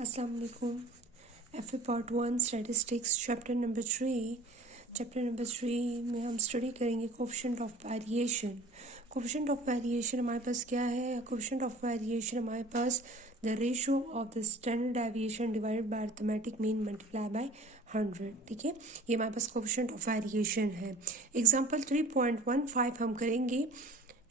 अस्सलाम वालेकुम। F part 1 statistics chapter number 3 में हम स्टडी करेंगे coefficient of variation. Coefficient of variation हमारे पास क्या है? कोफिशिएंट ऑफ वेरिएशन हमारे पास the ratio of the standard deviation divided by arithmetic mean multiply by 100। ठीक है, ये हमारे पास कोफिशिएंट ऑफ वेरिएशन है। एग्जांपल 3.15 हम करेंगे।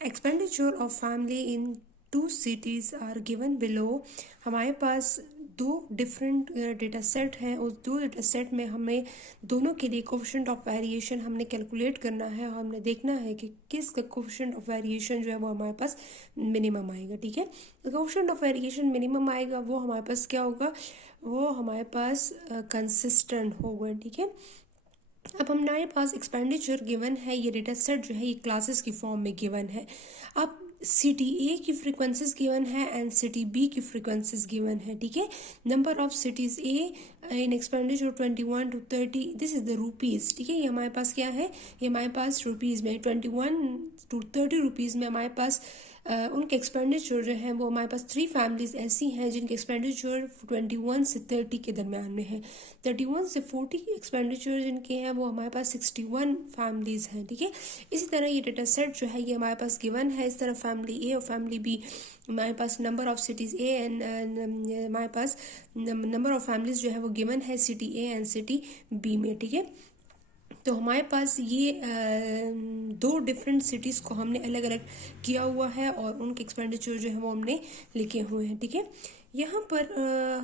Expenditure of family in 2 cities are given below. हमारे पास दो डिफरेंट डेटा सेट हैं। उस दो डेटा सेट में हमें दोनों के लिए कोफिशिएंट ऑफ वेरिएशन हमने कैलकुलेट करना है और हमने देखना है कि किस का कोफिशिएंट ऑफ वेरिएशन जो है वो हमारे पास मिनिमम आएगा। ठीक है, कोफिशिएंट ऑफ वेरिएशन मिनिमम आएगा, वो हमारे पास क्या होगा? वो हमारे पास कंसिस्टेंट होगा। ठीक है, अब हमारे पास एक्सपेंडिचर गिवन है, ये डेटा सेट जो है ये क्लासेस की फॉर्म में गिवन है। अब सिटी ए की फ्रीक्वेंसीज गिवन है एंड सिटी बी की फ्रीक्वेंसीज गिवन है। ठीक है, number of cities A in expenditure 21 to 30, this is the rupees. ठीक है, ये हमारे पास क्या है? ये हमारे पास रुपीज़ में 21 to 30 रुपीज़ में हमारे पास उनके एक्सपेंडिचर जो है वो हमारे पास 3 फैमिलीज ऐसी हैं जिनके एक्सपेंडिचर 21 से 30 के दरमियान में है। 31 से 40 एक्सपेंडिचर जिनके हैं वो हमारे पास 61 फैमिलीज हैं। ठीक है, इसी तरह ये डेटा सेट जो है ये हमारे पास गिवन है। इस तरह फैमिली ए और फैमिली बी, हमारे पास number of cities A and हमारे पास नंबर ऑफ फैमिलीज जो है वो गिवन है city A and city B में। ठीक है, तो हमारे पास ये दो डिफरेंट सिटीज़ को हमने अलग अलग किया हुआ है और उनके एक्सपेंडिचर जो है वो हमने लिखे हुए हैं। ठीक है, यहाँ पर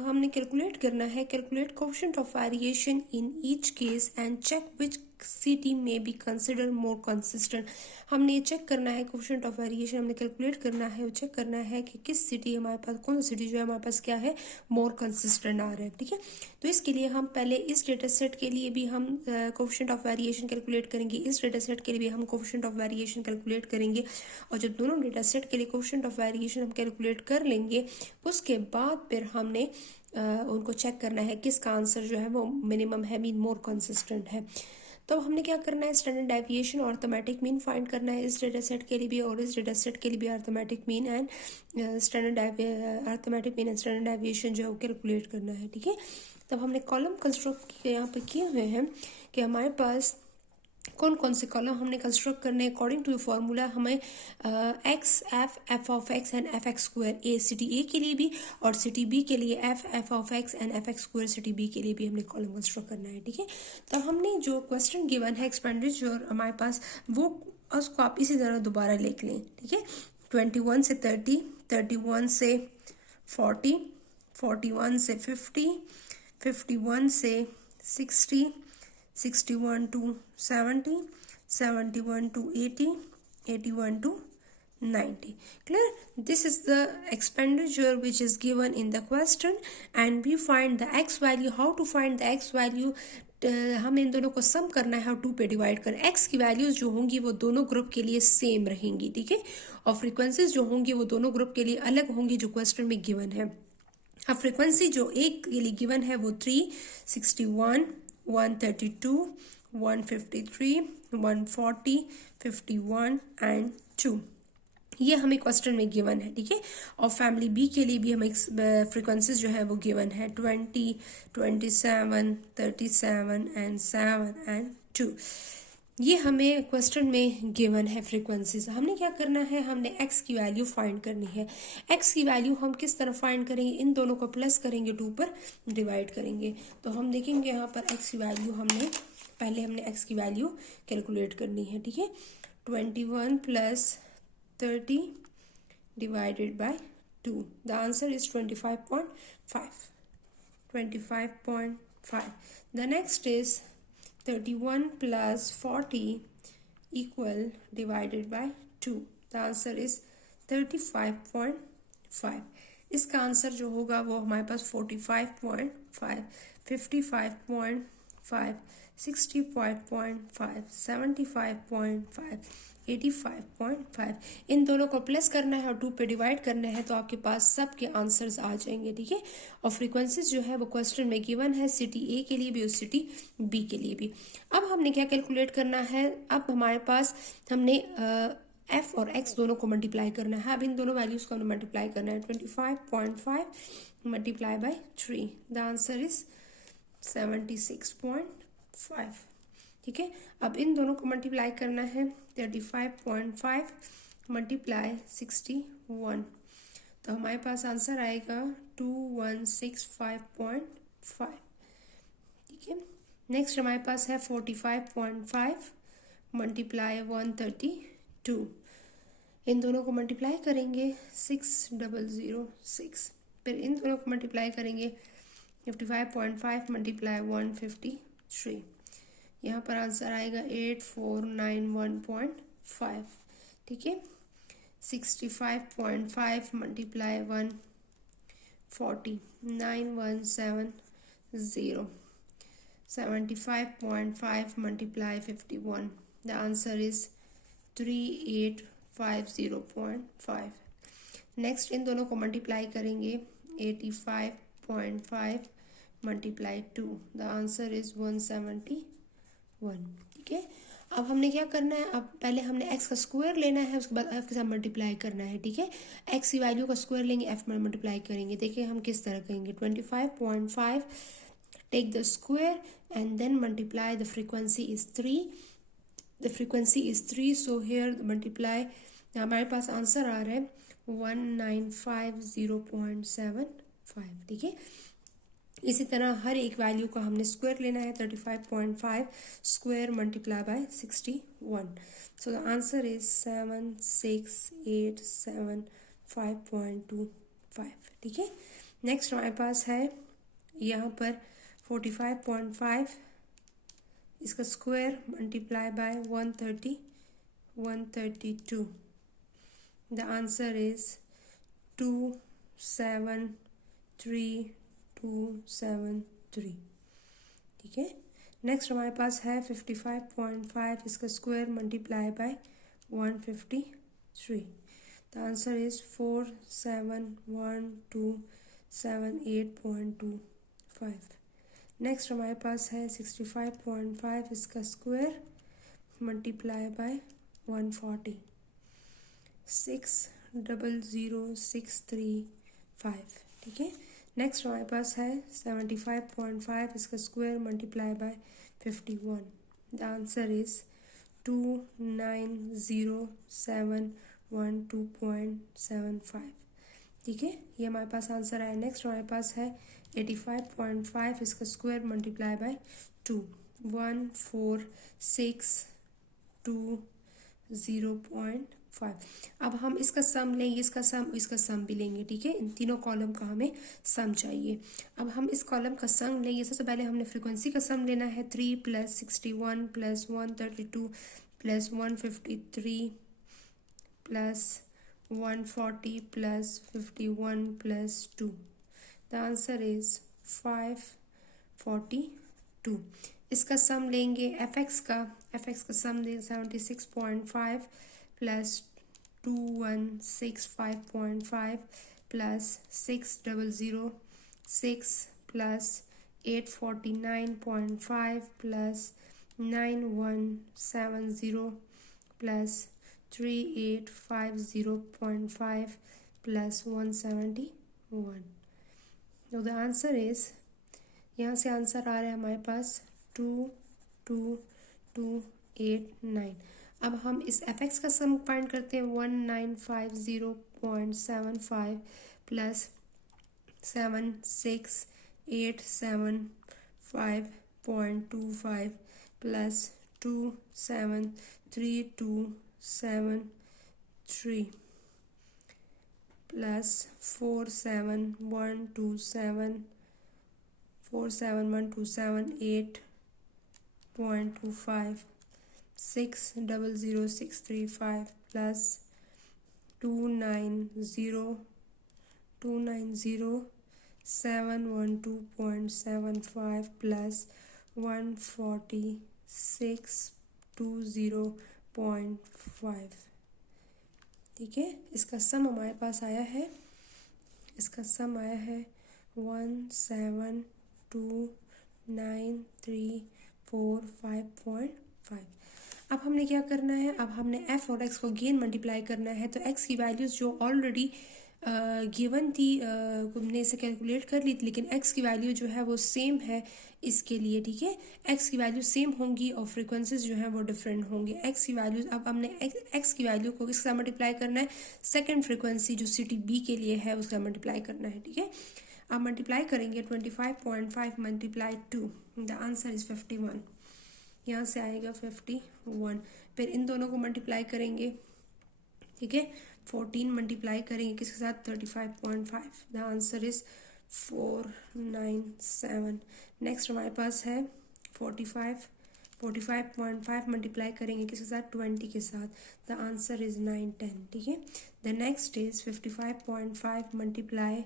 हमने कैलकुलेट करना है, calculate coefficient of variation in each case and check which city में बी कंसिडर मोर कंसिस्टेंट। हमने ये चेक करना है, कोफिशिएंट ऑफ वेरिएशन हमने कैलकुलेट करना है, चेक करना है कि किस सिटी हमारे पास, कौन सी सिटी जो है हमारे पास क्या है, मोर कंसिस्टेंट आ रहा है। ठीक है, तो इसके लिए हम पहले इस डेटा सेट के लिए भी हम कोफिशिएंट ऑफ वेरिएशन कैलकुलेट करेंगे, इस डेटा सेट के लिए भी हम कोफिशिएंट ऑफ वेरिएशन कैलकुलेट करेंगे। और जब दोनों डेटा सेट के लिए कोफिशिएंट ऑफ वेरिएशन हम कैलकुलेट कर लेंगे, उसके बाद फिर हमने उनको चेक करना है किसका आंसर जो है वो मिनिमम है, मीन मोर कंसिस्टेंट है। तो हमने क्या करना है? स्टैंडर्ड डेविएशन और अरिथमेटिक मीन फाइंड करना है इस डेटा सेट के लिए भी और इस डेटा सेट के लिए भी। Arithmetic mean and arithmetic mean and standard deviation जो है वो कैलकुलेट करना है। ठीक है, तब हमने कॉलम कंस्ट्रक्ट यहाँ पे किए हुए हैं कि हमारे पास कौन कौन से कॉलम हमने कंस्ट्रक्ट करने अकॉर्डिंग टू द फॉर्मूला। हमें f of x and f x square a city A के लिए भी और सिटी बी के लिए f of x and f x square city B के लिए भी हमने कॉलम कंस्ट्रक्ट करना है। ठीक है, तो हमने जो क्वेश्चन गिवन है एक्सपेंडिचर हमारे पास, वो उसको आप इसी तरह दोबारा लिख लें। ठीक है, 21 से 30, 31 से 40, 41 से 50, 51 से 60, 61 to 70, 71 to 80, 81 to 90. Clear? This is the expenditure which is given in the question and we find the x value. How to find the x value? हमें इन दोनों को सम करना है और 2 पे डिवाइड करना है। एक्स की वैल्यूज जो होंगी वो दोनों ग्रुप के लिए सेम रहेंगी। ठीक है, और फ्रीक्वेंसीज जो होंगी वो दोनों ग्रुप के लिए अलग होंगी जो क्वेश्चन में गिवन है। अब फ्रीक्वेंसी जो एक के लिए गिवन है वो 3, 61, 132, 153, 140, 51 एंड 2, ये हमें क्वेश्चन में गिवन है। ठीक है, और फैमिली बी के लिए भी हमें फ्रीक्वेंसीज जो है वो गिवन है 20, 27, 37 एंड 7 एंड 2, ये हमें क्वेश्चन में गिवन है फ्रीक्वेंसीज। हमने क्या करना है? हमने x की वैल्यू फाइंड करनी है। x की वैल्यू हम किस तरह फाइंड करेंगे? इन दोनों को प्लस करेंगे, 2 पर डिवाइड करेंगे। तो हम देखेंगे यहाँ पर x की वैल्यू हमने x की वैल्यू कैलकुलेट करनी है। ठीक है, 21 plus 30 divided by 2, the answer is 25.5, 25.5। The next is 31 plus 40 equal divided by 2. The answer is 35.5. इसका आंसर जो होगा वो हमारे पास 45.5, 55.5, 60.5, 75.5, 85.5। इन दोनों को प्लस करना है और 2 पे डिवाइड करना है तो आपके पास सब के आंसर्स आ जाएंगे। ठीक है, और फ्रीक्वेंसीज जो है वो क्वेश्चन में गिवन है सिटी ए के लिए भी और सिटी बी के लिए भी। अब हमने क्या कैलकुलेट करना है? अब हमारे पास हमने एफ और एक्स दोनों को मल्टीप्लाई करना है। अब इन दोनों वैल्यूज को हमने मल्टीप्लाई करना है। 25.5 multiply by 3. The answer is 76.5. ठीक है, अब इन दोनों को मल्टीप्लाई करना है. 35.5 मल्टीप्लाई 61, तो हमारे पास आंसर आएगा 2165.5. ठीक है, नेक्स्ट हमारे पास है 45.5 मल्टीप्लाई 132. इन दोनों को मल्टीप्लाई करेंगे 6006. फिर इन दोनों को मल्टीप्लाई करेंगे 55.5 मल्टीप्लाई 153. यहाँ पर आंसर आएगा 8491.5. ठीक है, 65.5 multiply 140 9170. 75.5 multiply 51. The answer is 3850.5. Next in दोनों को मल्टीप्लाई करेंगे 85.5 मल्टीप्लाई 2. The answer is 171. ठीक है, अब हमने क्या करना है, अब पहले हमने x का स्क्वायर लेना है, उसके बाद f के साथ मल्टीप्लाई करना है. ठीक है, x की वैल्यू का स्क्वायर लेंगे, f में मल्टीप्लाई करेंगे. देखिए हम किस तरह करेंगे. 25.5 take the square and then multiply. The frequency is 3. The frequency is 3, so here the multiply. हमारे पास आंसर आ रहा है 1950.75. ठीक है, इसी तरह हर एक वैल्यू का हमने स्क्वायर लेना है. 35.5 square multiply by 61. So the answer is 7687.5.25. ठीक है, नेक्स्ट हमारे पास है यहाँ पर 45.5, इसका square multiply by 132. The answer is 273273. ठीक है, नेक्स्ट हमारे पास है 55.5, इसका square multiply by 153. The answer is 471278.25. Next हमारे पास है 65.5, इसका स्क्वायर मल्टीप्लाई बाय 140. 600635. ठीक है, नेक्स्ट हमारे पास है 75.5, इसका square multiply by 51. The answer is 290712.75. ठीक है, ये हमारे पास आंसर है. नेक्स्ट हमारे पास है 85.5, इसका स्क्वायर मल्टीप्लाई बाय 2. 1462.5. अब हम इसका सम लेंगे, इसका सम भी लेंगे. ठीक है, इन तीनों कॉलम का हमें सम चाहिए. अब हम इस कॉलम का सम लेंगे. सबसे पहले हमने फ्रीक्वेंसी का सम लेना है. 3 + 61 + 132 + 153 + 140 + 51 + 2. The answer is 542. इसका सम लेंगे fx का सम देंगे 76.5 + 2165.5 + 6006 + 849.5 + 9170 + 3850.5 + 171. तो द आंसर इज, यहाँ से आंसर आ रहा है हमारे पास 22289. अब हम इस fx का सम फाइंड करते हैं. 1950.75 + 7687.5.25 + 27327.3 + 47127.8.25 600635 + 290,712.75 + 14620.5. ठीक है, इसका सम हमारे पास आया है. इसका सम आया है 1729345.5. अब हमने क्या करना है, अब हमने f और x को गेन मल्टीप्लाई करना है. तो x की वैल्यूज़ जो ऑलरेडी गिवन थी, हमने इसे कैलकुलेट कर ली थी, लेकिन एक्स की वैल्यू जो है वो सेम है इसके लिए, ठीक है। एक्स की वैल्यू सेम होंगी और फ्रीक्वेंसीज जो है वो डिफरेंट होंगे। एक्स की वैल्यू, अब हमने एक्स की वैल्यू को किसके साथ मल्टीप्लाई करना है, सेकंड फ्रीक्वेंसी जो सिटी बी के लिए है उसका मल्टीप्लाई करना है, ठीक है। अब मल्टीप्लाई करेंगे 25.5 मल्टीप्लाई 2, द आंसर इज 51। यहाँ से आएगा 51। फिर इन दोनों को मल्टीप्लाई करेंगे, ठीक है। 14 मल्टीप्लाई करेंगे किसके साथ, 35.5, द आंसर इज 497। नेक्स्ट हमारे पास है 45 मल्टीप्लाई करेंगे किसके साथ, 20 के साथ, द आंसर इज 910, ठीक है। The next is 55.5 multiply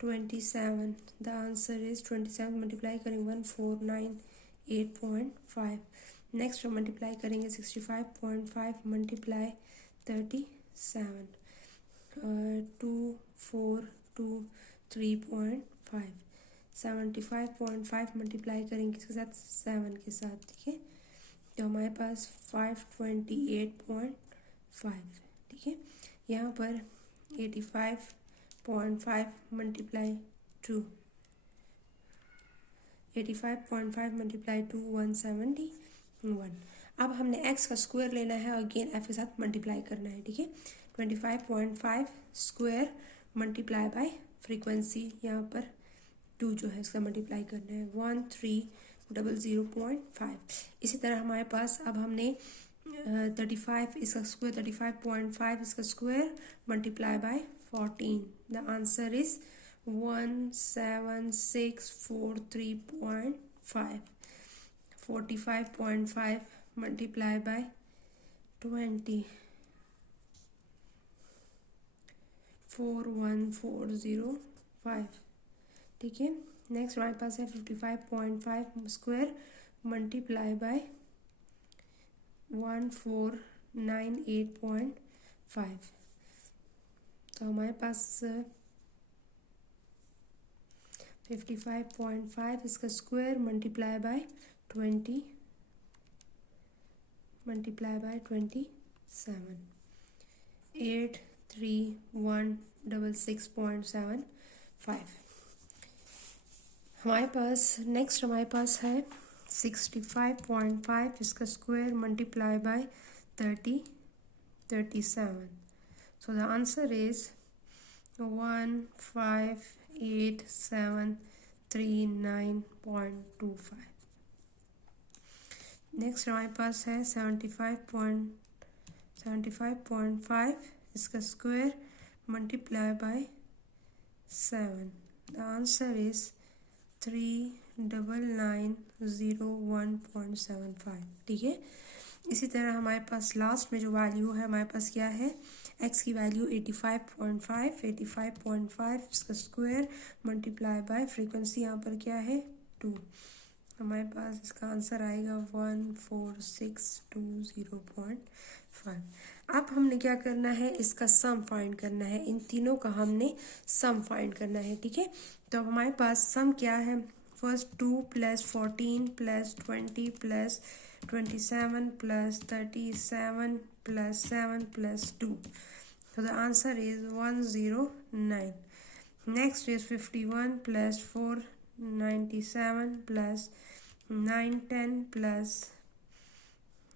27, the answer is 27 multiply करेंगे 1498.5। नेक्स्ट हम मल्टीप्लाई करेंगे 65.5 मल्टीप्लाई 37, 2423.5। 75.5 मल्टीप्लाई करेंगे किसके साथ, 7 के साथ, ठीक है। तो हमारे पास 528.5, ठीक है। यहाँ पर 85.5 मल्टीप्लाई 2, 85.5 मल्टीप्लाई 2 171। अब हमने x का स्क्वायर लेना है, अगेन f के साथ मल्टीप्लाई करना है, ठीक है। 25.5 स्क्वायर मल्टीप्लाई बाय फ्रीक्वेंसी, यहाँ पर 2 जो है इसका मल्टीप्लाई करना है 1300.5। इसी तरह हमारे पास अब हमने 35 इसका स्क्वायर, 35.5 इसका square multiply by 14, the answer is 17643.5। 45.5 multiply by 20, 41,405, ठीक है। नेक्स्ट हमारे पास है 55.5 स्क्वायर मल्टीप्लाई बाय 1498.5। तो हमारे पास 55.5 इसका square multiply by 20 multiply by 27, 83166.75। हमारे पास नेक्स्ट हमारे पास है 65.5 इसका square multiply by 37। So the answer is 158,739.25। Next हमारे पास है 75.5 इसका square multiply by 7, the answer is 39901.75, ठीक है। इसी तरह हमारे पास लास्ट में जो वैल्यू है हमारे पास क्या है, x की वैल्यू 85.5 इसका स्क्वायर मल्टीप्लाई बाय फ्रीक्वेंसी, यहाँ पर क्या है 2, हमारे पास इसका आंसर आएगा 14620.5। अब हमने क्या करना है, इसका सम फाइंड करना है, इन तीनों का हमने सम फाइंड करना है, ठीक है। तो अब हमारे पास सम क्या है, first 2 + 14 + 20 + 27 + 37 + 7 + 2, so the answer is 109. Next is 51 + 497 + 910 +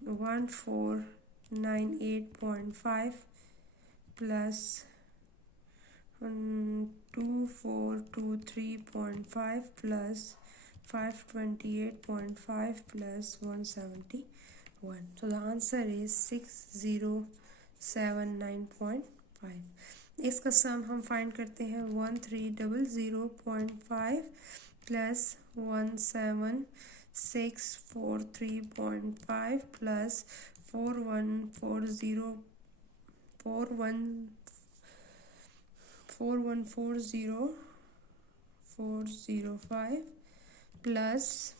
1498.5 + 2423.5 + 528.5 + 171. So the answer is 6079.5. इसका सम हम फाइंड करते हैं 1300.5 + 17643.5 + 4140405 plus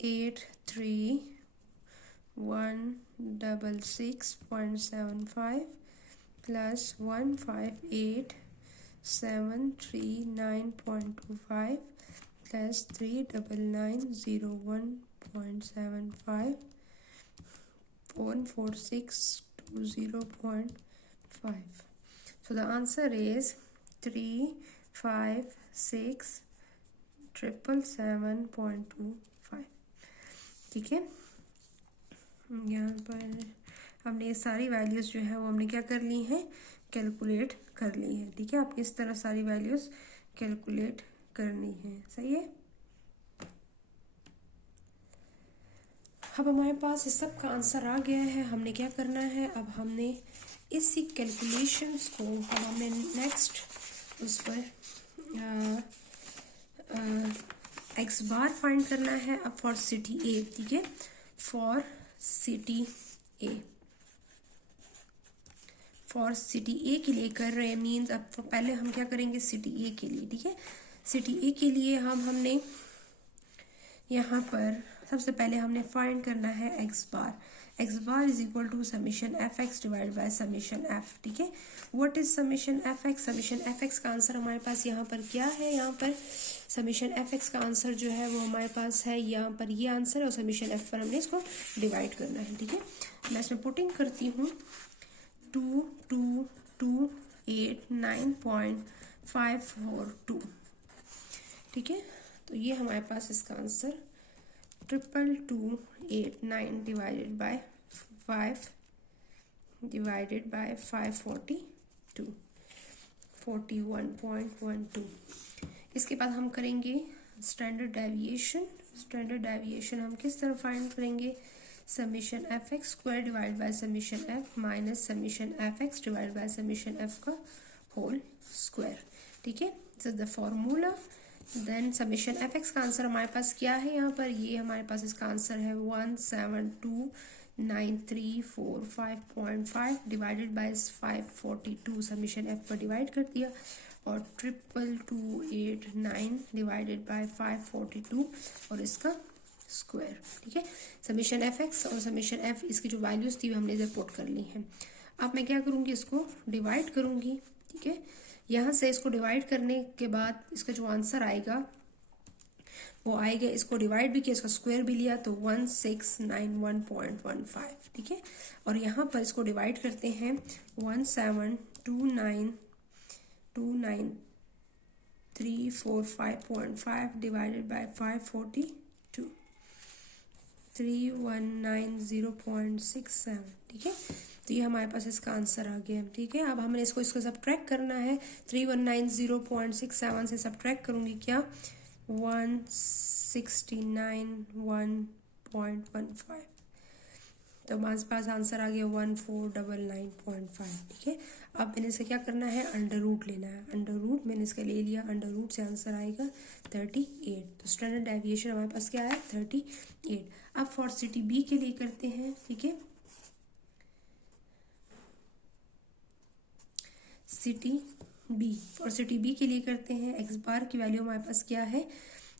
83166.75 plus 158,739.25 plus 39901.75 14620.5. So the answer is 35677.25, ठीक है। यहाँ पर हमने ये सारी वैल्यूज़ जो है वो हमने क्या कर ली हैं, कैलकुलेट कर ली है, ठीक है। आपको इस तरह सारी वैल्यूज़ कैलकुलेट करनी है, सही है। अब हमारे पास इस सब का आंसर आ गया है। हमने क्या करना है, अब हमने इसी कैलकुलेशंस को अब हमने नेक्स्ट उस पर एक्स बार फाइंड करना है अब फॉर सिटी ए, ठीक है। For city A, for city A के लिए कर रहे हैं मीन्स अब पहले हम क्या करेंगे सिटी ए के लिए, ठीक है। सिटी ए के लिए हमने यहाँ पर सबसे पहले हमने फाइंड करना है x bar. X bar is equal to summation f x divide by summation f, ठीक है। What is summation f x? Summation f x का आंसर हमारे पास यहाँ पर क्या है, यहाँ पर समीशन एफ एक्स का आंसर जो है वो हमारे पास है यहाँ पर ये आंसर है, और समीशन एफ पर हमने इसको डिवाइड करना है, ठीक है। मैं इसमें पुटिंग करती हूँ 2228.9.542, ठीक है। तो ये हमारे पास इसका आंसर 2228 डिवाइडेड बाय 542 41.12। इसके बाद हम करेंगे स्टैंडर्ड डेविएशन। स्टैंडर्ड डेविएशन हम किस तरह फाइंड करेंगे, summation f x square divide by summation f minus summation f x divide by summation f का होल स्क्वायर, ठीक है। This is the formula. Then summation f x का answer हमारे पास क्या है, यहाँ पर ये हमारे पास इसका आंसर है 1729345.5 डिवाइडेड बाय 542, समीशन एफ पर डिवाइड कर दिया, और 2228 डिवाइडेड बाय 542 और इसका स्क्वायर, ठीक है। समीशन एफ एक्स और समीशन एफ इसकी जो वैल्यूज थी हमने इधर पुट कर ली हैं। अब मैं क्या करूँगी, इसको डिवाइड करूँगी, ठीक है। यहाँ से इसको डिवाइड करने के बाद इसका जो आंसर आएगा वो आएगा, इसको डिवाइड भी किया, इसका स्क्वायर भी लिया, तो 1691.15, ठीक है। और यहाँ पर इसको डिवाइड करते हैं 1729345.5 डिवाइडेड बाय 542, 3190.67, ठीक है। तो ये हमारे पास इसका आंसर आ गया, ठीक है। अब हमने इसको सब्ट्रैक्ट करना है। 3190.67 से सब्ट्रैक्ट करूँगी क्या, 169.1.15, तो हमारे पास आंसर आ गया 1499.5, ठीक है। अब मैंने इसे क्या करना है, अंडर रूट लेना है। अंडर रूट मैंने इसका ले लिया, अंडर रूट से आंसर आएगा 38। तो स्टैंडर्ड डेविएशन हमारे पास क्या है, 38। अब फॉर सिटी बी के लिए करते हैं, ठीक है। City B, for city B के लिए करते हैं, एक्स बार की वैल्यू हमारे पास क्या है,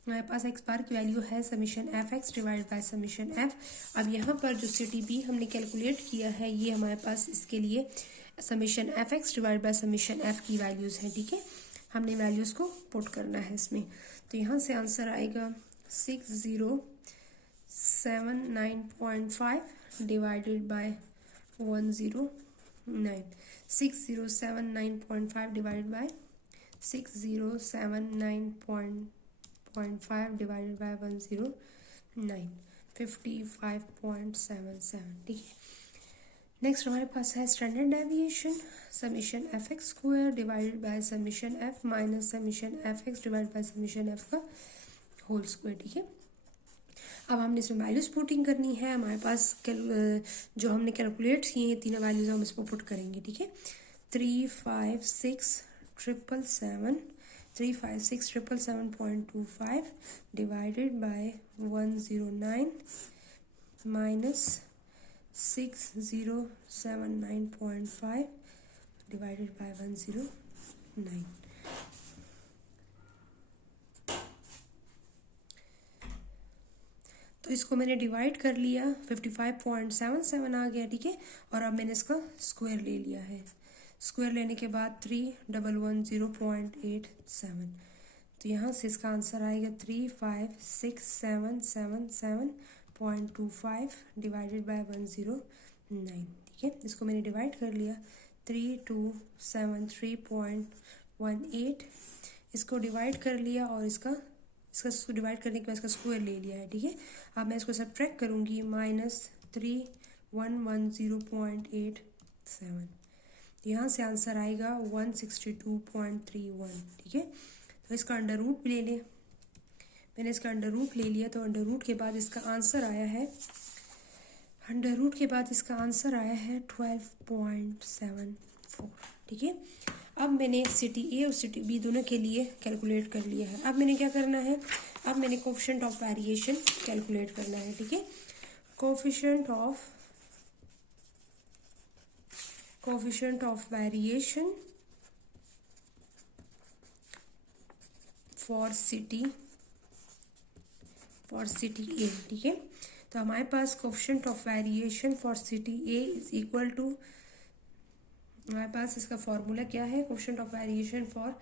हमारे पास एक्स बार की वैल्यू है summation f x divide by summation F. अब यहाँ पर जो सिटी बी हमने कैलकुलेट किया है ये हमारे पास इसके लिए summation f x divide by summation F की वैल्यूज़ हैं, ठीक है। हमने वैल्यूज़ को पुट करना है इसमें, तो यहाँ से आंसर आएगा 6079.5 divided by 109, 6079.5 divided by 6079.5 divided by 109, 55.77, ठीक है। नेक्स्ट हमारे पास है standard deviation, summation f x square divided by summation f minus summation f x divide by summation f का होल स्क्वायर, ठीक है। अब हमने इसमें वैल्यूज पुटिंग करनी है। हमारे पास जो हमने कैलकुलेट किए हैं तीनों वैल्यूज हम इसको पुट करेंगे, ठीक है। 356,777.25 divided by 109 minus 6079.5 divided by 109। तो इसको मैंने डिवाइड कर लिया, 55.77 आ गया, ठीक है। और अब मैंने इसका स्क्वायर ले लिया है। स्क्वायर लेने के बाद 3110.87, तो यहाँ से इसका आंसर आएगा 356,777.25 डिवाइडेड बाय 109, ठीक है। इसको मैंने डिवाइड कर लिया, 3273.5 18, इसको डिवाइड कर लिया और इसका डिवाइड करने के बाद इसका स्क्वायर ले लिया है, ठीक है। अब मैं इसको सब्ट्रैक्ट करूँगी, -3110.87, यहाँ से आंसर आएगा 162.31, ठीक है। तो इसका अंडर रूट भी ले लें, मैंने इसका अंडर रूट ले लिया, तो अंडर रूट के बाद इसका आंसर आया है 12.74, ठीक है। अब मैंने सिटी ए और सिटी बी दोनों के लिए कैलकुलेट कर लिया है। अब मैंने क्या करना है, अब मैंने कोफिशिएंट ऑफ वेरिएशन कैलकुलेट करना है, ठीक है। Coefficient of variation for city A, ठीक है। तो हमारे पास coefficient of variation for city A is equal to, हमारे पास इसका फॉर्मूला क्या है, coefficient of variation for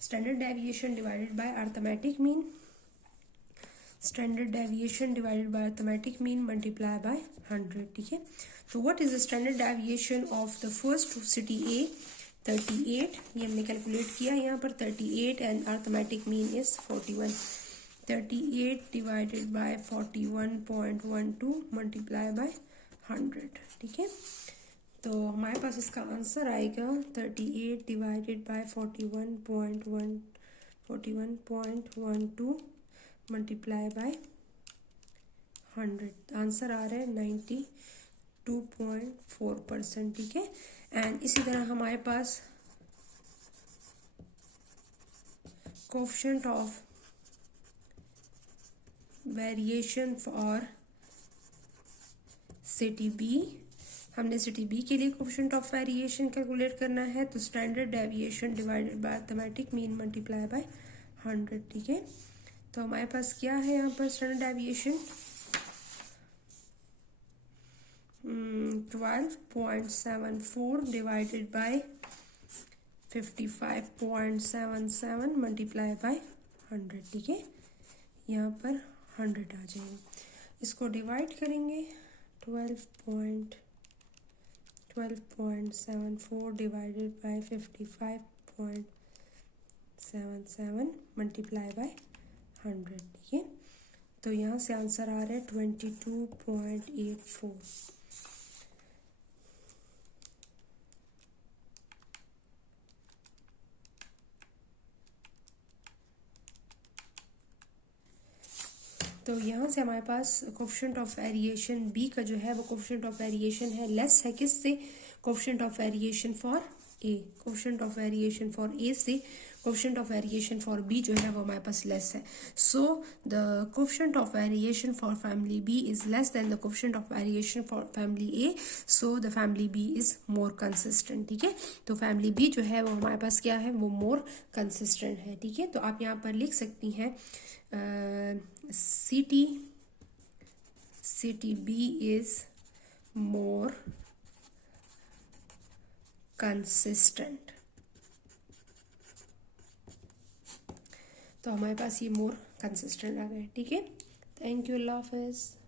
standard deviation divided by arithmetic mean, standard deviation divided by arithmetic mean multiply by 100, ठीक है। तो what is the standard deviation of the first city A, 38, ये हमने कैलकुलेट किया यहाँ पर 38 and arithmetic mean is 41, 38 divided by 41.12 multiply by 100, ठीक है। तो हमारे पास इसका आंसर आएगा 38 divided by 41.12 multiply by 100, answer आ रहा है 92.4%, ठीक है। एंड इसी तरह हमारे पास coefficient of variation for city B, हमने सिटी बी के लिए कोफिशिएंट ऑफ वेरिएशन कैलकुलेट करना है, तो standard deviation divided by arithmetic mean multiply by 100, ठीक है। तो हमारे पास क्या है यहाँ पर standard deviation 12.74 divided by 55.77 multiply by 100, ठीक है। यहाँ पर 100 आ जाएगा, इसको डिवाइड करेंगे 12.74 डिवाइडेड बाय 55.77 मल्टीप्लाई बाय 100, ठीक है। तो यहाँ से आंसर आ रहा है 22.84। तो यहाँ से हमारे पास कोफिशिएंट ऑफ वेरिएशन बी का जो है वो कोफिशिएंट ऑफ वेरिएशन है लेस है किससे, coefficient of variation for A, coefficient of variation for A से coefficient of variation for B जो है वो हमारे पास लेस है। So the coefficient of variation for family B is less than the coefficient of variation for family A, so the family B is more consistent, ठीक है। तो family B जो है वो हमारे पास क्या है, वो मोर कंसिस्टेंट है, ठीक है। तो आप यहाँ पर लिख सकती हैं city B is more consistent. तो हमारे पास ये मोर कंसिस्टेंट आ गए, ठीक है। थैंक यू, अल्लाह हाफिज़।